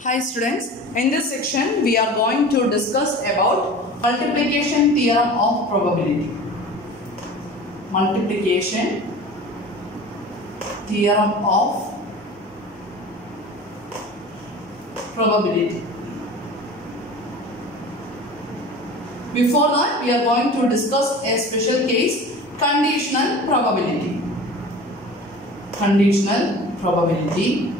Hi students, in this section we are going to discuss about multiplication theorem of probability. Multiplication theorem of probability. Before that, we are going to discuss a special case, conditional probability. Conditional probability.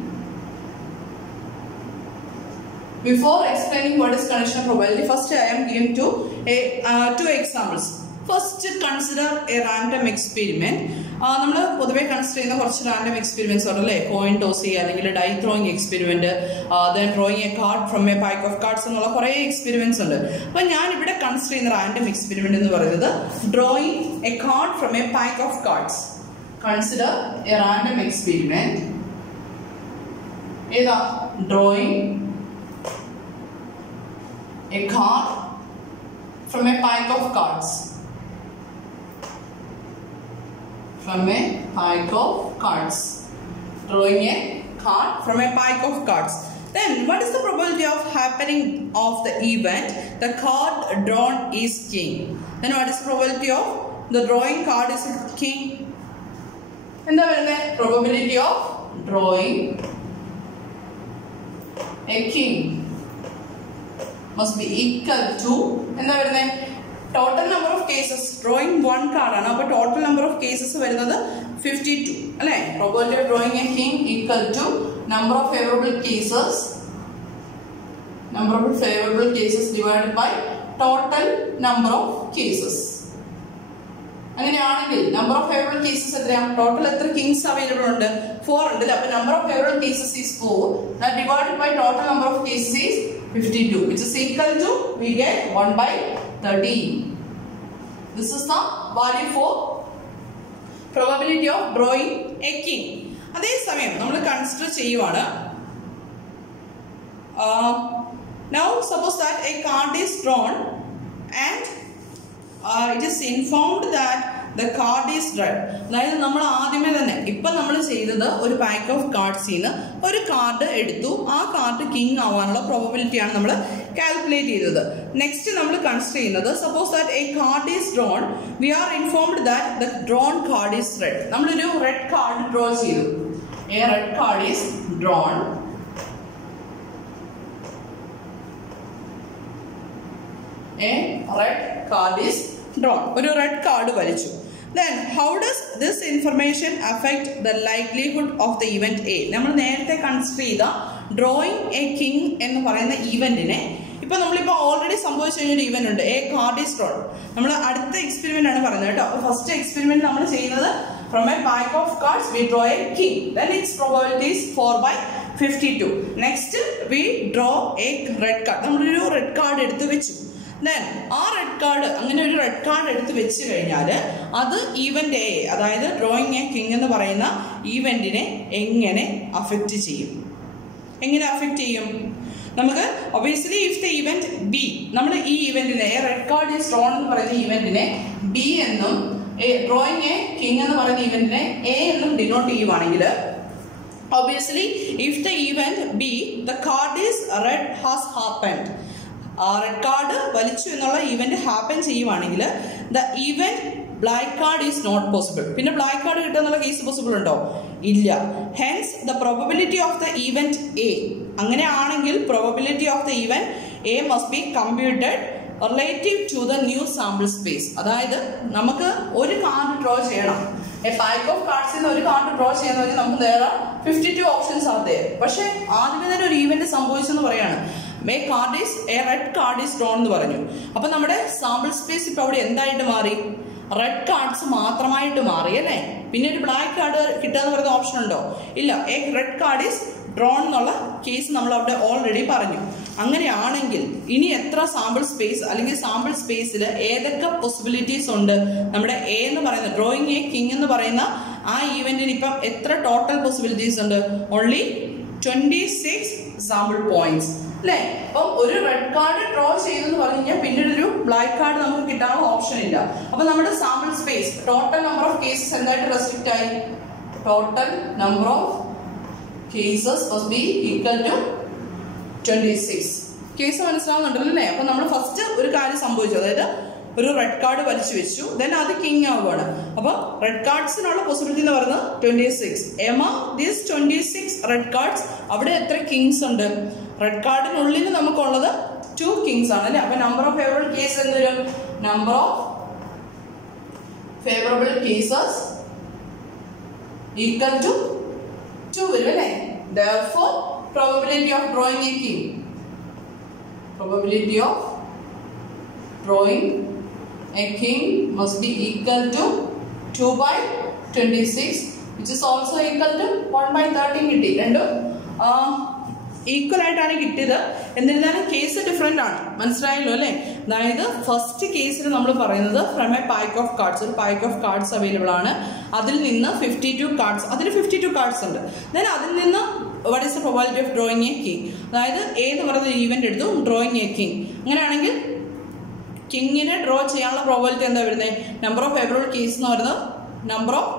Before explaining what is conditional probability, first I am giving two examples. First, consider a random experiment. We consider random experiments, coin tossing, die throwing experiment, then drawing a card from a pack of cards, and experiments. But I consider a random experiment, drawing a card from a pack of cards. Consider a random experiment. Drawing a card from a pack of cards. From a pack of cards. Drawing a card from a pack of cards. Then what is the probability of happening of the event? The card drawn is king. Then what is the probability of the drawing card is king? And the probability of drawing a king must be equal to total number of cases. Drawing one card, but total number of cases is 52. Probability of drawing a king equal to number of favorable cases. Number of favorable cases divided by total number of cases. Number of favorable cases total kings available 4 number of favorable cases is 4. That divided by total number of cases is 52, which is equal to, we get 1 by 13. This is the value for probability of drawing a king. We consider now suppose that a card is drawn and it is informed that the card is red. That is, we have a pack of cards. We card card king probability calculate. Next, we consider suppose that a card is drawn. We are informed that the drawn card is red. We have a red card draws. A red card is drawn. A red card is drawn. A red card. Then, how does this information affect the likelihood of the event A? We consider drawing a king in the event. We already an event. A card is drawn. We have experiment. First experiment from a pack of cards we draw a king. Then its probability is 4 by 52. Next, we draw a red card. We have a red card. Then, our red card, red card that's event A, that is drawing a king in the event affect obviously, if the event B, a red card is drawn in the event B and drawing a king in the event A denote obviously, if the event B, the card is red has happened. Red card event happens the event black card is not possible. Black card is possible. Hence, the probability of the event A. Probability of the event A must be computed relative to the new sample space. That is, we have card draw a pack of cards in a card draw there are 52 options are there. But there event a card is a red card is drawn. Now, our sample space is red cards black card option. A red card is drawn case already sample space sample space possibilities drawing a king in event total possibilities only 26 sample points. One red card draw black card option. Now, sample space total number of cases total number of cases must be equal to 26. Case മനസ്സിലാവുന്നുണ്ടല്ലോ അല്ലേ? അപ്പൊ നമ്മൾ first ഒരു കാര്യം സംഭവിച്ചു, അതായത് ഒരു red card വലിച്ചു വെച്ചു, ദെൻ അത് കിങ് ആവുകയാണ്. അപ്പൊ റെഡ് കാർഡ്സിനുള്ള പോസിബിലിറ്റി എന്ന് പറയുന്നത് 26. എമംഗ് ദീസ് 26 റെഡ് കാർഡ്സ് അവിടെ എത്ര കിങ്സ് ഉണ്ട്? റെഡ് കാർഡിനുള്ളിൽ നമുക്കുള്ളത് 2 കിങ്സ് ആണ് അല്ലെ? അപ്പൊ നമ്പർ ഓഫ് ഫേവറബിൾ കേസ് എന്ത് വരും? Number of favourable cases equal to 2 വരും അല്ലെ? Therefore, probability of drawing a king. Probability of drawing a king must be equal to 2 by 26, which is also equal to 1 by 13 കിട്ടി. രണ്ടും equal ആയിട്ടാണ് കിട്ടിയത്. എന്നിരുന്നാലും case different ആണ്. മനസ്സിലായല്ലോ അല്ലെ? അതായത് ഫസ്റ്റ് കേസിൽ നമ്മൾ പറയുന്നത് from a pack of cards, ഒരു പാക്ക് ഓഫ് കാർഡ്സ് അവൈലബിൾ ആണ്. അതിൽ നിന്ന് 52 കാർഡ്സ്, അതിൽ 52 കാർഡ്സ് ഉണ്ട്. ദെൻ അതിൽ നിന്ന് what is the probability of drawing A king, അതായത് എന്ന് പറയുന്ന ഈവന്റ് എടുത്തു ഡ്രോയിങ് എ കിങ്. അങ്ങനെയാണെങ്കിൽ കിങ്ങിനെ ഡ്രോ ചെയ്യാനുള്ള പ്രോബബിലിറ്റി എന്താ വരുന്നത്? നമ്പർ ഓഫ് ഫേവറബിൾ കേസ് എന്ന് പറയുന്നത് നമ്പർ ഓഫ്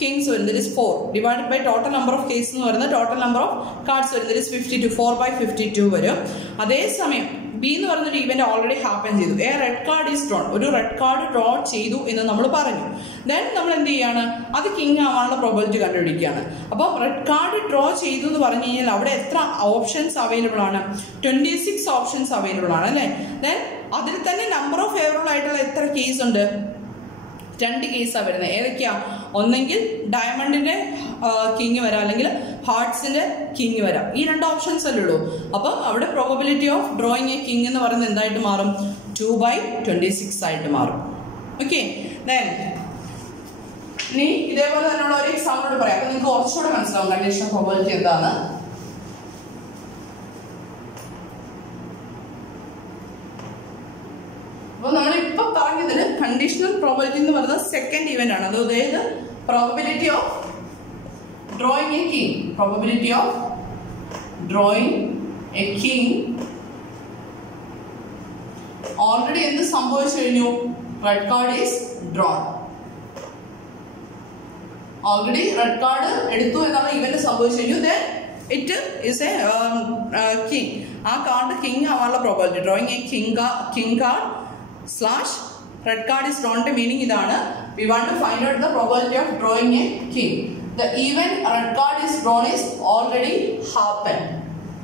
കിങ്സ് വരുന്നത് is 4 divided by total number of case എന്ന് പറയുന്നത് ടോട്ടൽ നമ്പർ ഓഫ് കാർഡ്സ് വരുന്നത് ഇസ് 52. 4 by 52 വരും. അതേസമയം ബി എന്ന് പറയുന്നൊരു ഇവന്റ് ഓൾറെഡി ഹാപ്പൻ ചെയ്തു. A red card is drawn, ഒരു റെഡ് കാർഡ് ഡ്രോ ചെയ്തു എന്ന് നമ്മൾ പറഞ്ഞു. ദെൻ നമ്മൾ എന്ത് ചെയ്യാണ്? അത് കിങ് ആവാനുള്ള പ്രോബബിലിറ്റി കണ്ടുപിടിക്കുകയാണ്. അപ്പോൾ റെഡ് കാർഡ് ഡ്രോ ചെയ്തു എന്ന് പറഞ്ഞു കഴിഞ്ഞാൽ അവിടെ എത്ര ഓപ്ഷൻസ് അവൈലബിൾ ആണ്? 26 ഓപ്ഷൻസ് അവൈലബിൾ ആണ് അല്ലെ? ദെൻ അതിൽ തന്നെ നമ്പർ ഓഫ് ഫേവറബിൾ ആയിട്ടുള്ള എത്ര കേസ് ഉണ്ട്? 2 കേസാണ് വരുന്നത്. ഏതൊക്കെയാ? ഒന്നെങ്കിൽ ഡയമണ്ടിന്റെ കിങ് വരാം, അല്ലെങ്കിൽ ഹാർട്സിന്റെ കിങ് വരാം. ഈ 2 ഓപ്ഷൻസ് അല്ലേ ഉള്ളൂ. അപ്പം അവിടെ probability of drawing A king എന്ന് പറയുന്നത് എന്തായിട്ട് മാറും? 2 by 26 ആയിട്ട് മാറും. ഓക്കെ, ദെൻ ഇനി ഇതേപോലെ തന്നെയുള്ള ഒരു എക്സാമ്പിൾ പറയാം. അപ്പൊ നിങ്ങൾക്ക് കുറച്ചുകൂടെ മനസ്സിലാവും കണ്ടീഷൻ പ്രോബബിലിറ്റി എന്താണ്. അപ്പോൾ നമ്മളിപ്പോ പറഞ്ഞതിന് കണ്ടീഷണൽ പ്രോബബിലിറ്റി എന്ന് പറയുന്നത് സെക്കൻഡ് ഇവന്റ് ആണ്. അതായത് probability of drawing A king, probability of drawing A king already എന്ത് സംഭവിച്ചു കഴിഞ്ഞു? Red card is drone. Already red card എടുത്തു എന്നുള്ള ഇവന്റ് സംഭവിച്ചു കഴിഞ്ഞു. Then it is A king. ആ കാർഡ് കിങ് ആവാനുള്ള probability drawing A king card slash red card is drawn to meaning idana. We want to find out the probability of drawing a king. The event red card is drawn is already happened.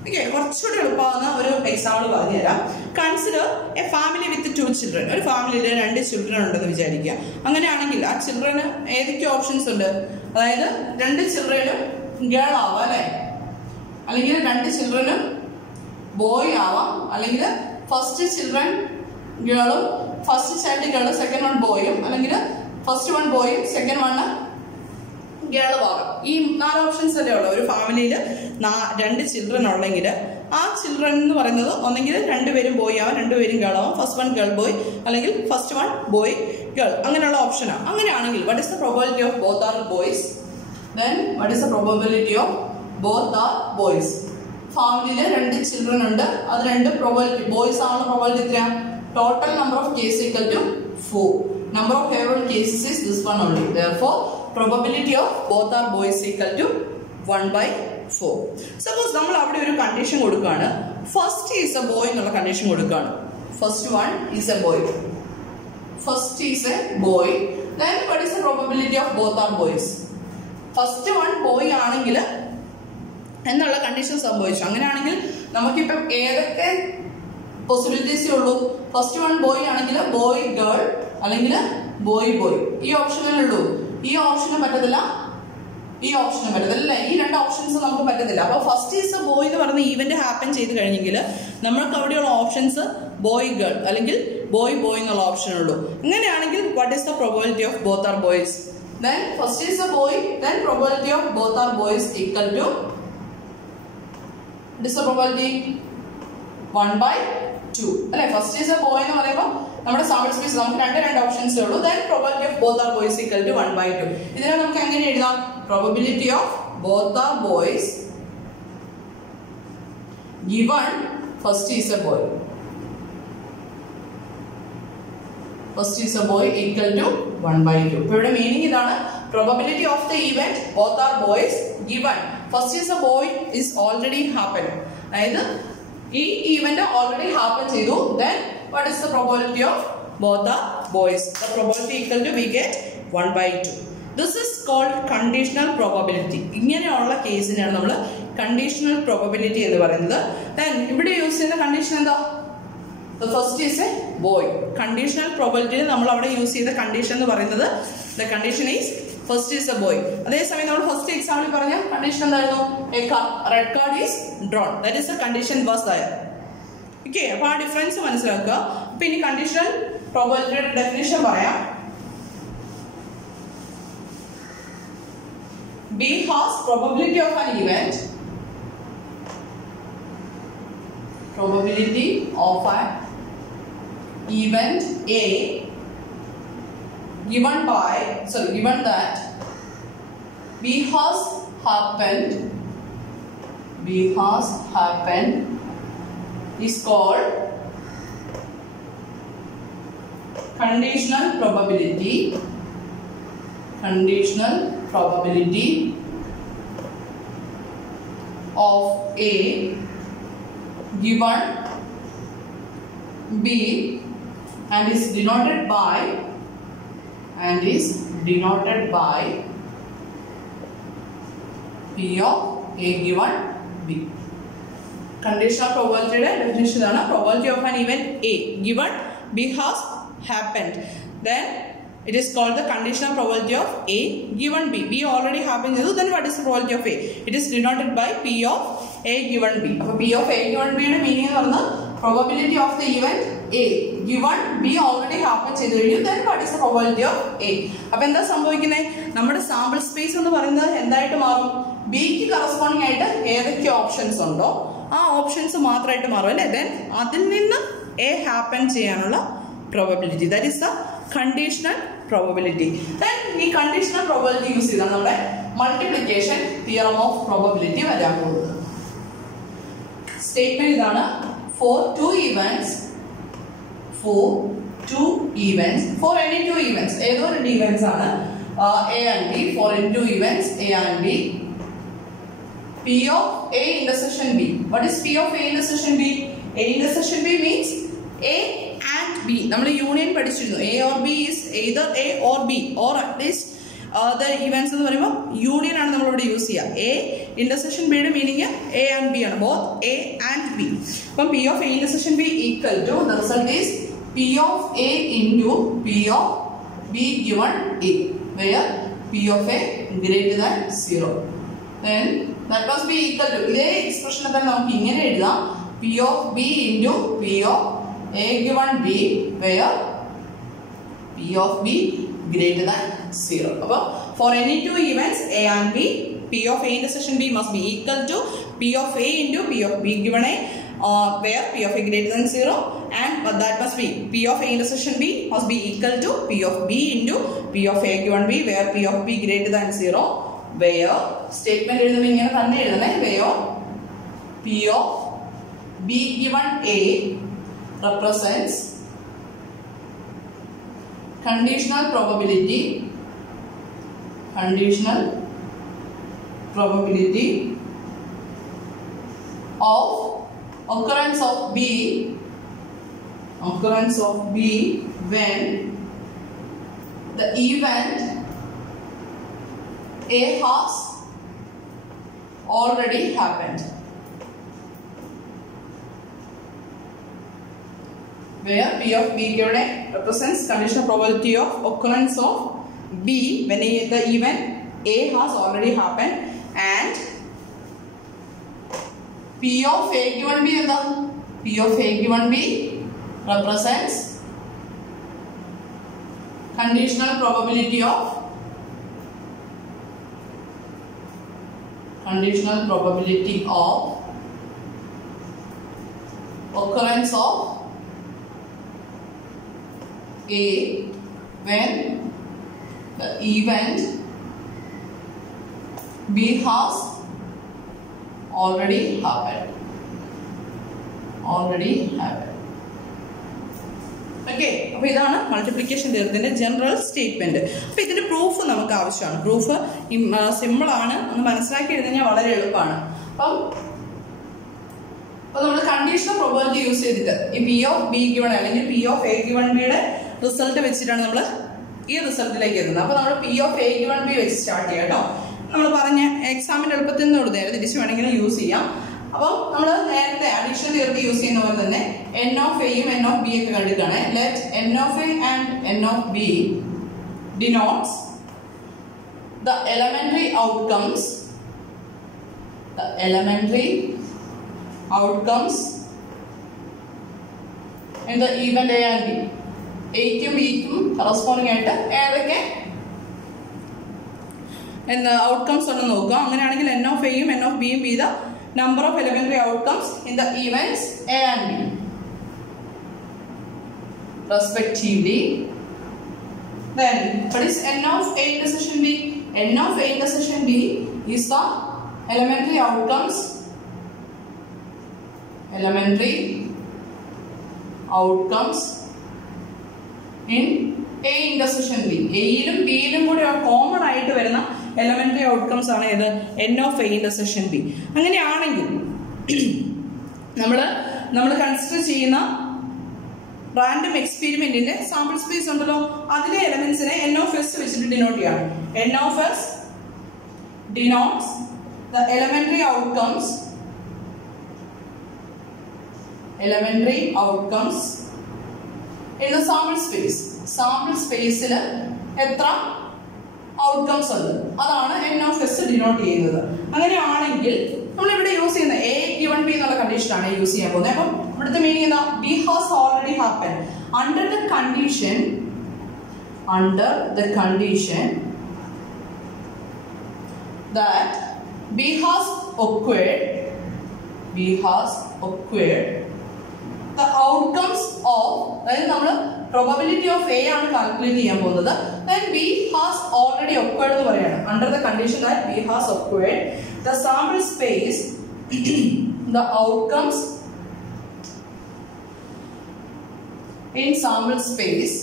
Okay, കുറച്ചുകൂടി എളുപ്പമാകുന്ന ഒരു example പറഞ്ഞുതരാം. Consider A family with 2 children. ഒരു ഫാമിലിയിൽ 2 children ഉണ്ടെന്ന് വിചാരിക്കുക. അങ്ങനെയാണെങ്കിൽ ആ ചിൽഡ്രന് ഏതൊക്കെ ഓപ്ഷൻസ് ഉണ്ട്? അതായത് 2 ചിൽഡ്രനും ഗേൾ ആവാം അല്ലെ, അല്ലെങ്കിൽ 2 ചിൽഡ്രനും ബോയ് ആവാം, അല്ലെങ്കിൽ ഫസ്റ്റ് ചിൽഡ്രൻ ഗേളും ഫസ്റ്റ് ചൈൽഡ് ഗേളും സെക്കൻഡ് വൺ ബോയും, അല്ലെങ്കിൽ ഫസ്റ്റ് വൺ ബോയും സെക്കൻഡ് വൺ ഗേളും ആകാം. ഈ 4 ഓപ്ഷൻസ് അല്ലേ ഉള്ളൂ. ഒരു ഫാമിലിയിൽ 2 ചിൽഡ്രൻ ഉണ്ടെങ്കിൽ ആ ചിൽഡ്രൻ എന്ന് പറയുന്നത് ഒന്നെങ്കിൽ 2 പേരും ബോയ് ആവാം, 2 പേരും ഗേൾ ആവാം, ഫസ്റ്റ് വൺ ഗേൾ ബോയ്, അല്ലെങ്കിൽ ഫസ്റ്റ് വൺ ബോയ് ഗേൾ, അങ്ങനെയുള്ള ഓപ്ഷനാണ്. അങ്ങനെയാണെങ്കിൽ what is the probability of both are boys? Then what is the probability of both are boys? ഫാമിലിയിൽ 2 ചിൽഡ്രൻ ഉണ്ട്, അത് 2 പ്രോബബിലിറ്റി ബോയ്സ് ആവുന്ന പ്രോബബിലിറ്റി എത്രയാണ്? Total number of cases equal to 4. Number of favorable cases is this one only. Therefore, probability of both are boys equal to 1 by 4. Suppose നമ്മൾ അവിടെ ഒരു condition കൊടുക്കുകയാണ്. First is a boy എന്നുള്ള condition കൊടുക്കുകയാണ്. First one is a boy. First is a boy. Then what is the probability of both are boys? First one boy ആണെങ്കിൽ എന്നുള്ള condition സംഭവിച്ചു. അങ്ങനെയാണെങ്കിൽ നമുക്കിപ്പം ഏതൊക്കെ പോസിബിലിറ്റീസേ ഉള്ളൂ? ഫസ്റ്റ് വൺ ബോയ് ആണെങ്കിൽ ബോയ് ഗേൾ, അല്ലെങ്കിൽ ബോയ് ബോയ്, ഈ ഓപ്ഷനേ ഉള്ളൂ. ഈ ഓപ്ഷന് പറ്റത്തില്ല, ഈ ഓപ്ഷനും പറ്റത്തില്ല. ഈ 2 ഓപ്ഷൻസ് നമുക്ക് പറ്റത്തില്ല. അപ്പൊ ഫസ്റ്റ് ഈസ് എ ബോയ് എന്ന് പറയുന്ന ഈവന്റ് ഹാപ്പൻ ചെയ്ത് കഴിഞ്ഞെങ്കിൽ നമ്മൾക്ക് അവിടെയുള്ള ഓപ്ഷൻസ് ബോയ് ഗേൾ അല്ലെങ്കിൽ ബോയ് ബോയ് എന്നുള്ള ഓപ്ഷൻ ഉള്ളൂ. ഇങ്ങനെയാണെങ്കിൽ what is the probability of both are boys? Then first is a boy, then probability of both are boys equal to what is the probability? 1 by 2 അല്ലെ? First is a boy എന്ന് പറയുമ്പോൾ നമ്മുടെ sample space നമുക്ക് 2 options ഉള്ളൂ. Then probability of both are boys equal to 1 by 2. ഇതിനെ നമുക്ക് എങ്ങനെ എഴുതാം? Probability of both are boys given first is a boy. First is a boy equal to 1 by 2. ഇപ്പോൾ ഇവിടെ മീനിങ് ഇതാണ്. Probability of the event both are boys given first is a boy is already happened. അതായത് ഈ event already happened ചെയ്തു, then what is the probability of both the boys? The probability equal to we get 1/2. This is called conditional probability. ഇങ്ങനെയുള്ള കേസിനാണ് നമ്മൾ conditional probability എന്ന് പറയുന്നത്. Then ഇവിടെ use ചെയ്യുന്ന condition എന്താ? The first is a boy. Conditional probability നമ്മൾ അവിടെ use ചെയ്ത കണ്ടീഷൻ എന്ന് പറയുന്നത് the condition is first is a boy. അതേസമയം നമ്മൾ ഫസ്റ്റ് എക്സാമ്പിൾ പറഞ്ഞ കണ്ടീഷൻ എന്തായിരുന്നു? A red card is drawn. That is the condition was there. Okay, അപ്പോൾ ആ ഡിഫറൻസ് മനസ്സിലാക്കുക. അപ്പോൾ ഇനി കണ്ടീഷണൽ പ്രോബബിലിറ്റിയുടെ ഡെഫിനിഷൻ പറയാം. B has probability of an event. Probability of an event A given that B has happened is called conditional probability of A given B and is denoted by P of A given B. Conditional probability definition is probability of an event A given B has happened. Then it is called the conditional probability of A given B. B already happened. Then what is the probability of A? It is denoted by P of A given B. So P of A given B meaning is the probability of the event A given B already happened. Then what is the probability of A? അപ്പോൾ എന്താ സംഭവിക്കുന്നത്? നമ്മുടെ sample space എന്ന് പറയുന്നത് എന്തായിട്ട് മാറും? ബിക്ക് corresponding ആയിട്ട് ഏതൊക്കെ ഓപ്ഷൻസ് ഉണ്ടോ ആ ഓപ്ഷൻസ് മാത്രമായിട്ട് മാറും അല്ലേ? ദെൻ അതിൽ നിന്ന് എ ഹാപ്പൻ ചെയ്യാനുള്ള probability, that is the conditional probability. Then ഈ കണ്ടീഷണൽ പ്രോബബിലിറ്റി യൂസ് ചെയ്താണ് നമ്മുടെ മൾട്ടിപ്ലിക്കേഷൻ തിയറം ഓഫ് പ്രോബബിലിറ്റി വരാൻ പോകുന്നത്. സ്റ്റേറ്റ്മെന്റ് ഇതാണ്. For any two events, ഏതോ രണ്ട് events ആണ് A and B. For any two events A and B, P of A intersection B. What is P of A intersection B? A intersection B means A and B. നമ്മൾ union പഠിച്ചിരുന്നു. A or B is either A or B or at least the events എന്ന് പറയുമ്പോൾ union ആണ് നമ്മൾ ഇവിടെ use ചെയ്യുക. A intersection B യുടെ meaning A and B ആണ്. Both A and B. അപ്പം P of A intersection B equal to the result is P of A into P of B given A, where P of A greater than 0. Then that must be equal to ഇതേ എക്സ്പ്രഷനെ തന്നെ നമുക്ക് ഇങ്ങനെ എഴുതാം. P of B into P of A given B, where P of B greater than 0. അപ്പോൾ for any two events A and B, P of A intersection B must be equal to P of A into P of B given A, where P of A greater than 0, and that must be P of A intersection B must be equal to P of B into P of A given B, where P of B greater than 0, where statement എഴുതുമ്പോൾ ഇങ്ങനെ തന്നെ എഴുതണേ, where P of B given A represents conditional probability of occurrence of B when the event A has already happened, where P of B represents conditional probability of occurrence of B when the event A has already happened, and P of A given B is the P of A given B represents conditional probability of occurrence of A when the event B has already happened. Okay, അപ്പോൾ ഇതാണ് multiplication തിയറത്തിന്റെ general statement. അപ്പോൾ ഇതിന്റെ proof നമുക്ക് ആവശ്യമാണ്. Proof simple ആണ്, ഒന്ന് മനസ്സിലാക്കി എഴുതി കഴിഞ്ഞാൽ വളരെ എളുപ്പമാണ്. അപ്പോൾ നമ്മൾ കണ്ടീഷണൽ പ്രോബബിലിറ്റി യൂസ് ചെയ്തിട്ട് ഈ പി ഓഫ് ബി ഗിവൺ അല്ലെങ്കിൽ പി ഓഫ് എ ഗിവൺ ബിയുടെ റിസൾട്ട് വെച്ചിട്ടാണ് നമ്മൾ ഈ റിസൾട്ടിലേക്ക് എത്തുന്നത്. അപ്പൊ നമ്മൾ P of A given B വെച്ച് സ്റ്റാർട്ട് ചെയ്യാം കേട്ടോ. നമ്മൾ പറഞ്ഞ എക്സാമിന്റെ എളുപ്പത്തിൽ നിന്ന് കൊടുത്താൽ തിരിച്ച് വേണമെങ്കിലും യൂസ് ചെയ്യാം. അപ്പോൾ നമ്മൾ നേരത്തെ അഡീഷണൽ തിയറി യൂസ് ചെയ്യുന്ന പോലെ തന്നെ എൻ ഓഫ് എയും എൻ ഓഫ് ബി ഒക്കെ കണ്ടിട്ടാണ്. Let N of A and N of B denotes the elementary outcomes in the event A and B. എയ്ക്കും ബിക്കും കറസ്പോണ്ടിങ് ആയിട്ട് ഏതൊക്കെ ഔട്ട്കംസ് ഉണ്ടെന്ന് നോക്കുക. അങ്ങനെയാണെങ്കിൽ എൻ ഓഫ് എയും എൻ ഓഫ് ബിയും be the number of elementary outcomes in the events A and B respectively. Then what is n of A intersection B? N of A intersection B is the elementary outcomes in A intersection B. A-യിലും B-യിലും കൂടെ common ആയിട്ട് വരുന്ന elementary outcomes ആണ് ഏത് N of A intersection B. അങ്ങനെയാണെങ്കിൽ നമ്മൾ consider ചെയ്യുന്ന random എക്സ്പെരിമെന്റിന്റെ sample space ഉണ്ടല്ലോ, അതിലെ എലമെന്റ്സിനെ എൻ ഓഫ് എസ് വെച്ചിട്ട് ഡിനോട്ട് ചെയ്യണം. N of S denotes the elementary outcomes in the sample space. Sample സ്പേസിൽ എത്ര ഔട്ട്കംസ് ഉണ്ട് അതാണ് എൻ ഓഫ് എസ് ഡിനോട്ട് ചെയ്യുന്നത്. അങ്ങനെയാണെങ്കിൽ നമ്മൾ ഇവിടെ യൂസ് ചെയ്യുന്ന എ ഗിവൺ ബി എന്നുള്ള കണ്ടീഷനാണ് യൂസ് ചെയ്യാൻ പോകുന്നത്. അപ്പം ഇവിടുത്തെ മീനിങ് എന്താ? B has already happen under the condition that B has acquired the outcomes of, അതായത് നമ്മൾ probability of A ആണ് കാൽക്കുലേറ്റ് ചെയ്യാൻ പോകുന്നത്. Then B has already acquired എന്ന് പറയാണ്. Under the condition that B has acquired the sample space, the outcomes in sample space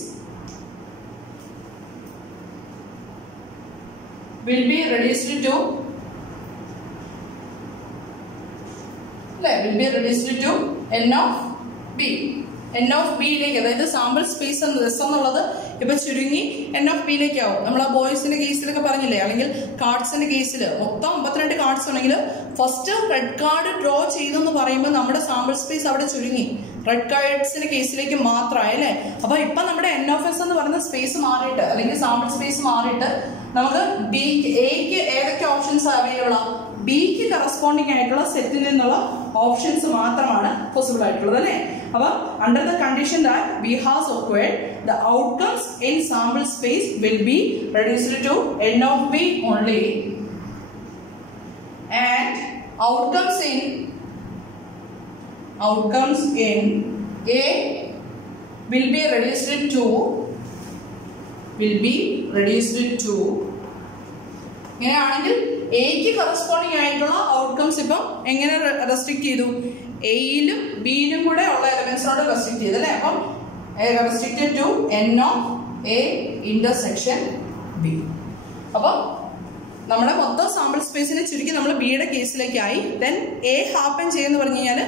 will be reduced to n of B. N of ബിയിലേക്ക്, അതായത് sample space എന്നുള്ളത് ഇപ്പൊ ചുരുങ്ങി N of ബിയിലേക്ക് ആവും. നമ്മൾ ആ ബോയ്സിന്റെ കേസിലൊക്കെ പറഞ്ഞില്ലേ, അല്ലെങ്കിൽ കാർഡ്സിന്റെ കേസിൽ മൊത്തം 52 കാർഡ്സ് ഉണ്ടെങ്കിൽ ഫസ്റ്റ് റെഡ് കാർഡ് ഡ്രോ ചെയ്തെന്ന് പറയുമ്പോൾ നമ്മുടെ സാമ്പിൾ സ്പേസ് അവിടെ ചുരുങ്ങി റെഡ് കാർഡ്സിന്റെ കേസിലേക്ക് മാത്രമായി അല്ലേ. അപ്പൊ ഇപ്പൊ നമ്മുടെ എൻ ഓഫ് എസ് എന്ന് പറയുന്ന സ്പേസ് മാറിയിട്ട് അല്ലെങ്കിൽ സാമ്പിൾ സ്പേസ് മാറിയിട്ട് നമുക്ക് എക്ക് ഏതൊക്കെ ഓപ്ഷൻസ് അവൈലബിൾ ആണ്? ബിക്ക് കറസ്പോണ്ടിങ് ആയിട്ടുള്ള സെറ്റിൽ നിന്നുള്ള ഓപ്ഷൻസ് മാത്രമാണ് പോസിബിൾ ആയിട്ടുള്ളത് അല്ലേ. അപ്പൊ under the condition that be has acquired the outcomes in sample space will be reduced to n of b only, and outcomes in A will be reduced to ഇങ്ങനെയാണെങ്കിൽ എക്ക് corresponding ആയിട്ടുള്ള outcomes ഇപ്പം എങ്ങനെ restrict ചെയ്തു? എയിലും ബിയിലും കൂടെ ഉള്ള എലമെന്റ്സിനോട് restrict ചെയ്തു അല്ലെ. അപ്പം restricted to N of A intersection B. അപ്പം നമ്മുടെ മൊത്തം സാമ്പിൾ സ്പേസിനെ ചുരുക്കി നമ്മൾ ബിയുടെ കേസിലേക്കായി. ദെൻ എ ഹാപ്പൻ ചെയ്യുന്ന പറഞ്ഞു കഴിഞ്ഞാൽ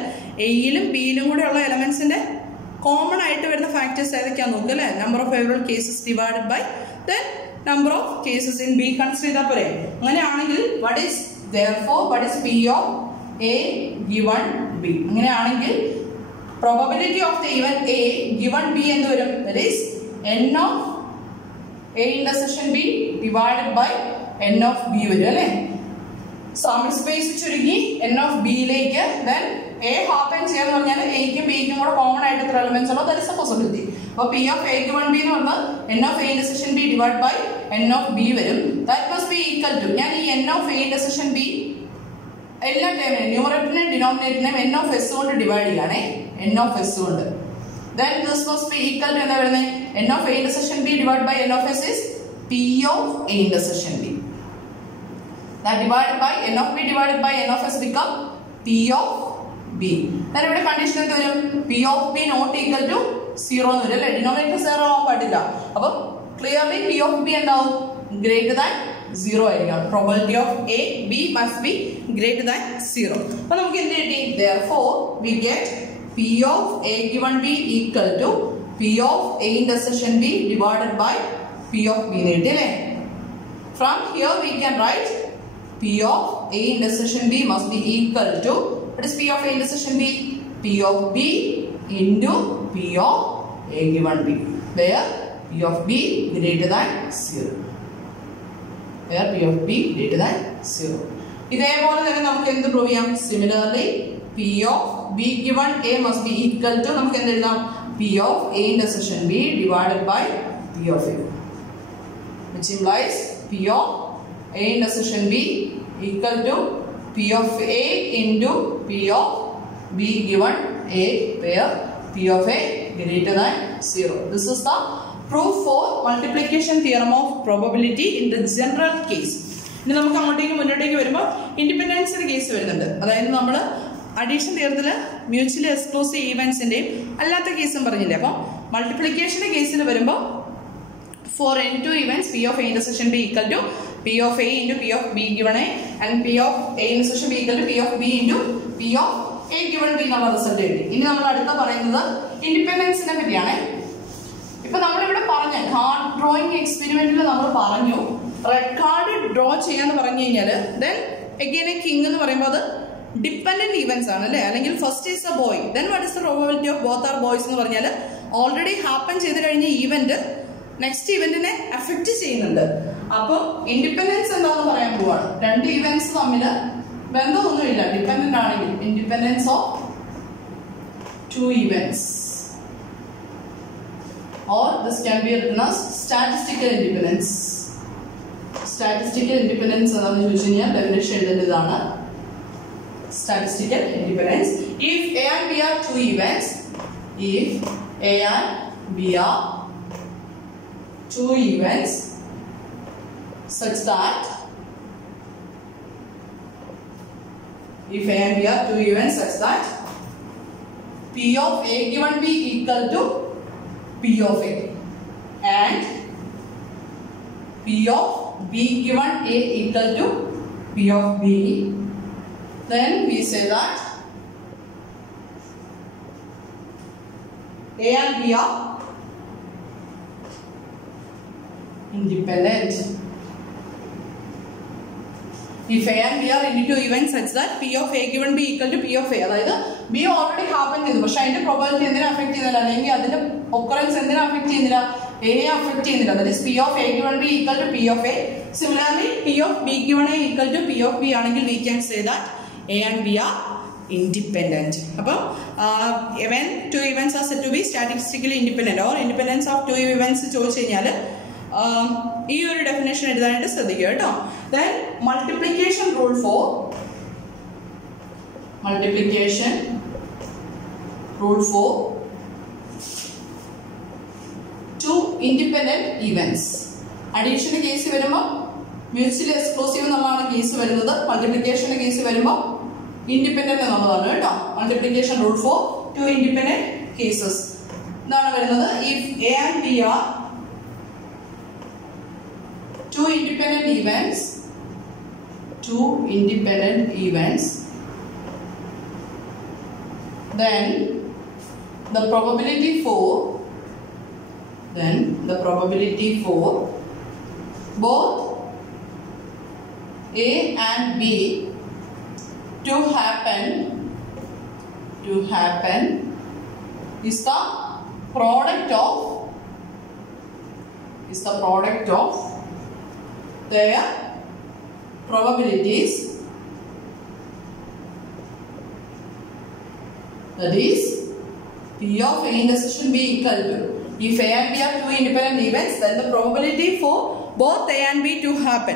എയിലും ബിയിലും കൂടെ ഉള്ള എലമെന്റ്സിന്റെ കോമൺ ആയിട്ട് വരുന്ന ഫാക്ടേഴ്സ് ഏതൊക്കെയാന്ന് നോക്കുക അല്ലെ. Number of favourable cases divided by then number of cases in B consider ചെയ്താൽ പോരെ. അങ്ങനെയാണെങ്കിൽ what is P of A given B? അങ്ങനെയാണെങ്കിൽ probability of the event A given B എന്ത് വരും? That is n of A intersection B divided by n of B വരും അല്ലേ. Sample space ചുരുങ്ങി n of B യിലേക്ക് then A happen ചെയ്യാന്ന് പറഞ്ഞാൽ എയ്ക്കും ബിക്കും കൂടെ കോമൺ ആയിട്ട് എത്ര എലമെന്റ്സ് ഉണ്ടോ ദാറ്റ് ഇസ് എ പോസിബിലിറ്റി. അപ്പൊ P of A given B എന്ന് പറഞ്ഞാൽ n of A intersection B divided by n of B വരും. That must be equal to, ഞാൻ ഈ n of A intersection B എല്ലാ ടൈമിനും ന്യൂമറേറ്ററിനെ ഡിനോമിനേറ്ററിനെ n of S കൊണ്ട് divide ചെയ്യാണേ, n of S കൊണ്ട്. Then this must be equal to എന്താ വരുന്നത്? n of A intersection B divided by n of S is P of A intersection B. That divided by n of B divided by n of S become P of B. Then ഇവിടെ condition എന്ത് വരും? P of B not equal to 0 എന്ന് വരും അല്ലേ. Denominator 0 ആവാൻ പാടില്ല. അപ്പം clearly P of B എന്താവും? ഗ്രേറ്റർ ദാൻ 0 ആയിരിക്കണം. Probability of A B must be greater than 0. അപ്പൊ നമുക്ക് എന്ത് കിട്ടി? Therefore we get P of A given B equal to P of A intersection B divided by P of B. From here we can write P of A intersection B must be equal to, what is P of A intersection B? P of B into P of A given B, where P of B greater than 0. Where P of B greater than 0. ഇതേപോലെ തന്നെ നമുക്ക് എന്ത് prove ചെയ്യാം? Similarly, P of B given A must be equal to, നമുക്ക് എന്ത് എഴുതാം? P of A intersection B divided by P of A, which implies P of A intersection B equal to P of A into P of B given A, where P of A greater than 0. This is the proof for multiplication theorem of probability in the general case. ഇനി നമുക്ക് അങ്ങോട്ടേക്ക് മുന്നോട്ടേക്ക് വരുമ്പോൾ ഇൻഡിപെൻഡൻസിന്റെ case വരുന്നുണ്ട്. അതായത് നമ്മൾ addition തിയറത്തിൽ mutually exclusive ഈവൻസിന്റെയും അല്ലാത്ത കേസും പറഞ്ഞില്ലേ. അപ്പം മൾട്ടിപ്ലിക്കേഷന്റെ കേസിൽ വരുമ്പോൾ for n2 events P of A intersection B equal to P of A into P of B given A and P of A intersection B equal to P of B into P of A given B എന്നുള്ള result കിട്ടി. ഇനി നമ്മൾ അടുത്ത പറയുന്നത് ഇൻഡിപെൻഡൻസിനെ പറ്റിയാണ്. ഇപ്പൊ നമ്മളിവിടെ പറഞ്ഞ കാർഡ് ഡ്രോയിങ് എക്സ്പെരിമെന്റിൽ നമ്മൾ പറഞ്ഞു റെഡ് കാർഡ് ഡ്രോ ചെയ്യാന്ന് പറഞ്ഞു കഴിഞ്ഞാൽ ദെൻ അഗൈൻ എ കിങ് എന്ന് പറയുമ്പോൾ അത് ഡിപ്പെൻഡന്റ് ഈവൻസ് ആണ് അല്ലെ. അല്ലെങ്കിൽ first is a boy, then what is the probability of both are boys എന്ന് പറഞ്ഞാൽ ഓൾറെഡി ഹാപ്പൻ ചെയ്ത് കഴിഞ്ഞ ഈവന്റ് നെക്സ്റ്റ് ഇവന്റിനെ അഫക്ട് ചെയ്യുന്നുണ്ട്. അപ്പൊ ഇൻഡിപെൻഡൻസ് എന്താന്ന് പറയാൻ പോവാണ്. രണ്ട് ഇവന്റ്സ് തമ്മിൽ ബന്ധമൊന്നുമില്ല, ഡിപ്പെൻഡന്റ് ആണെങ്കിൽ independence of two events, or this can be written as statistical independence. Statistical independence എന്നാണ് ചോദിച്ചു കഴിഞ്ഞാൽ definition എഴുതേണ്ടതാണ്. Statistical independence if A and B are two events, if A and B are two events such that if A and B are two events such that P of A given B equal to P of A and P of B given A equal to P of B, then we say that A and B are independent. If A and B are any two events such that P of A given B equal to P of A, അതായത് B already happen ചെയ്തു, പക്ഷെ അതിന്റെ probability എന്തിനാ affect ചെയ്യുന്നില്ല, അല്ലെങ്കിൽ അതിന്റെ occurrence എന്തിനാ affect ചെയ്യുന്നില്ല, A അഫക്ട് ചെയ്യുന്നില്ല. That is P of A given B equal to P of A. Similarly, P of B given A equal to P of B ആണെങ്കിൽ we can say that A and B are independent. അപ്പം when two events are said to be statistically independent or independence of two events ചോദിച്ചു കഴിഞ്ഞാൽ ഈ ഒരു definition എഴുതാനായിട്ട് ശ്രദ്ധിക്കുക കേട്ടോ. Then multiplication rule for two independent events. അഡീഷന്റെ case വരുമ്പോൾ മ്യൂച്വലി എക്സ്ക്ലൂസീവ് എന്നുള്ളതാണ് കേസ് വരുന്നത്. മൾട്ടിപ്ലിക്കേഷന്റെ കേസ് വരുമ്പോൾ ഇൻഡിപെൻഡന്റ് എന്നുള്ളതാണ് കേട്ടോ. Multiplication rule for two independent cases എന്താണ് വരുന്നത്? If A and B are two independent events, then the probability for both A and B to happen is the product of their probabilities, that is P of A intersection B equal to, if A and B are two independent events, then the probability for both A and B to happen,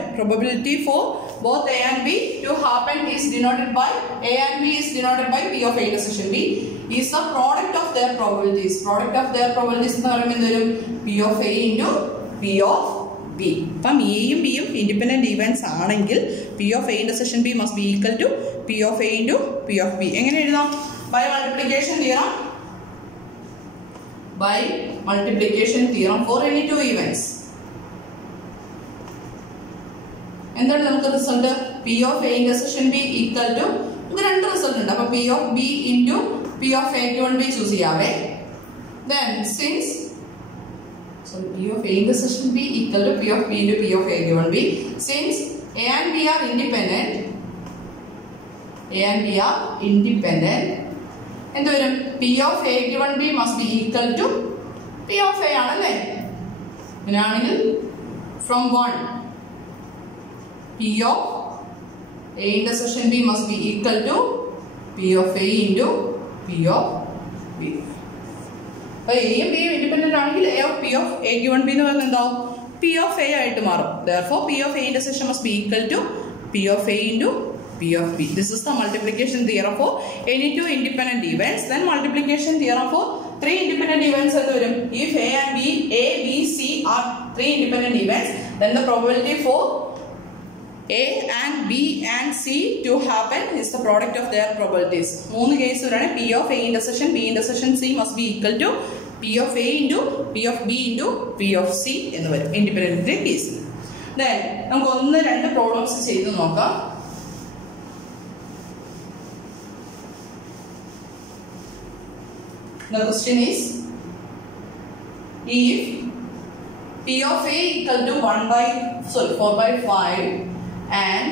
is denoted by A and B is denoted by P of A intersection B is the product of their probabilities. എന്ന് പറയുമ്പോൾ P of A into P of B. അപ്പം എയും ബിയും independent events ആണെങ്കിൽ P of A intersection B must be equal to P of A into P of B. എങ്ങനെ എഴുതാം? By multiplication theorem for any two events. എന്താണ് നമുക്ക് result? P of A intersection B equal to P നമുക്ക് രണ്ട് result ഉണ്ട്. അപ്പൊ P of B into P of A to one B choose ചെയ്യാവേ. Then since P of A intersection B equal to P of B into P of A given B, since A and B are independent, എന്ത് വരും? P of A given B must be equal to P of A ആണല്ലേ? അങ്ങനെയാണെങ്കിൽ from 1 P of A intersection B must be equal to P of A into P of B. അപ്പോൾ എയും ബിയും independent ആണെങ്കിൽ A of P of A given B എന്ന് പറയുന്നത് എന്താവും? P of A ആയിട്ട് മാറും. Therefore P of A intersection must be equal to P of A into P of B. This is the multiplication theorem for any two independent events. Then multiplication theorem for three independent events എന്ത് വരും? If A and B, A, B, C are three independent events, then the probability for A and B and C to happen is the product of their probabilities. മൂന്ന് case വരാണ്. P of A intersection B intersection C must be equal to P of A into P of B into P of C എന്ന് വരും independent കേസിൽ. Then നമുക്ക് ഒന്ന് രണ്ട് problems ചെയ്ത് നോക്കാം. The question is, if P of A equal to 4 by 5 and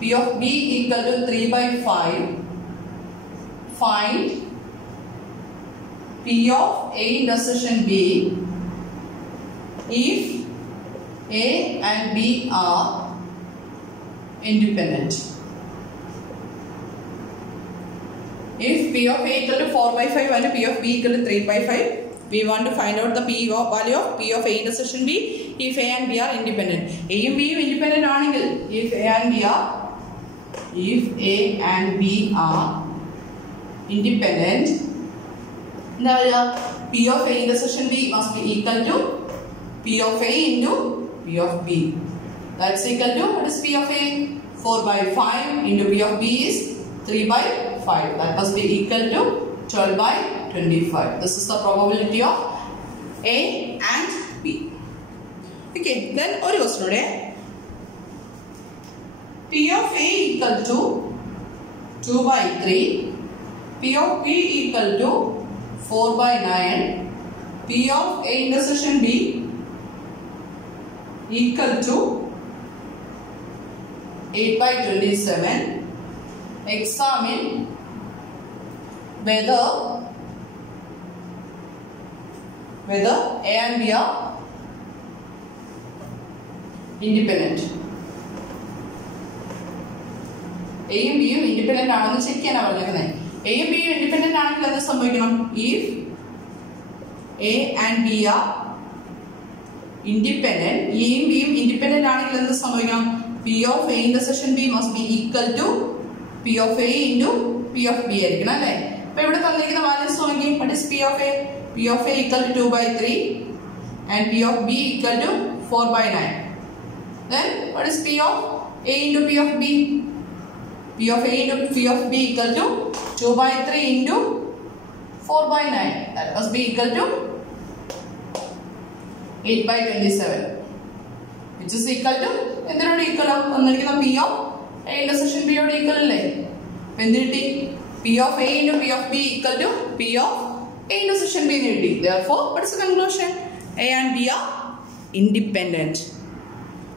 P of B equal to 3 by 5, find P of A intersection B if A and B are independent. If P of A equal to 4 by 5 and P of B equal to 3 by 5, we want to find out the value of P of A intersection B if A and B are independent. A and B independent ആണെങ്കിൽ if A and B are independent, എന്താ പറയുക? P of A intersection B must be equal to P of A into P of B. That's equal to, what is P of A? 4 by 5 into P of B is 3 by 5. That must be equal to 12 by 25. This is the probability of A and B. Okay, then one question. P of A equal to 2 by 3. P of B equal to 4 by 9. P of A intersection B equal to 8 by 27. Examine whether A and B are independent. A യും ബിയും independent ആണെന്ന് check ചെയ്യാനാണ് പറഞ്ഞിരിക്കുന്നത്. A യും ബിയും independent ആണെങ്കിൽ എന്ത് സംഭവിക്കണം? If A and B are independent, A യും ബിയും ഇൻഡിപെൻഡന്റ് ആണെങ്കിൽ എന്ത് സംഭവിക്കണം? P of A intersection B must be equal to P of A into P of B ആയിരിക്കണം അല്ലേ? അപ്പോൾ ഇവിടെ തന്നിരിക്കുന്ന വാല്യൂസ് നോക്കി. What is P of A? P of A equal to 2 by 3 and P of B equal to 4 by 9. Then what is P of A into P of B? P of A into P of B equal to 2 by 3 into 4 by 9. That must be equal to 8 by 27. Which is equal to, എന്തിനോട് equal ആവും? വന്നിരിക്കുന്ന P of A intersection B യോട് equal അല്ലേ? അപ്പോൾ എന്ത് കിട്ടി? P of A into P of B equal to P of A intersection B എന്ന് കിട്ടി. Therefore, what is the conclusion? A and B are independent.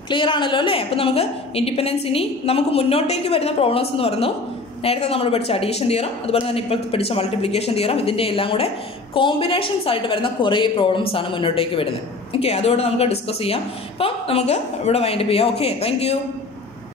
Clear ആണല്ലോ അല്ലേ? അപ്പോൾ നമുക്ക് ഇൻഡിപെൻഡൻസ് ഇനി നമുക്ക് മുന്നോട്ടേക്ക് വരുന്ന പ്രോബ്ലംസ് എന്ന് പറയുന്നത് നേരത്തെ നമ്മൾ പഠിച്ച അഡീഷൻ തിയറം, അതുപോലെ തന്നെ ഇപ്പോൾ പഠിച്ച മൾട്ടിപ്ലിക്കേഷൻ തിയറം, ഇതിൻ്റെ എല്ലാം കൂടെ കോമ്പിനേഷൻസ് ആയിട്ട് വരുന്ന കുറേ പ്രോബ്ലംസ് ആണ് മുന്നോട്ടേക്ക് വരുന്നത്. ഓക്കെ, അതോടെ നമുക്ക് ഡിസ്കസ് ചെയ്യാം. അപ്പം നമുക്ക് ഇവിടെ വൈൻഡപ്പ് ചെയ്യാം. Okay, thank you.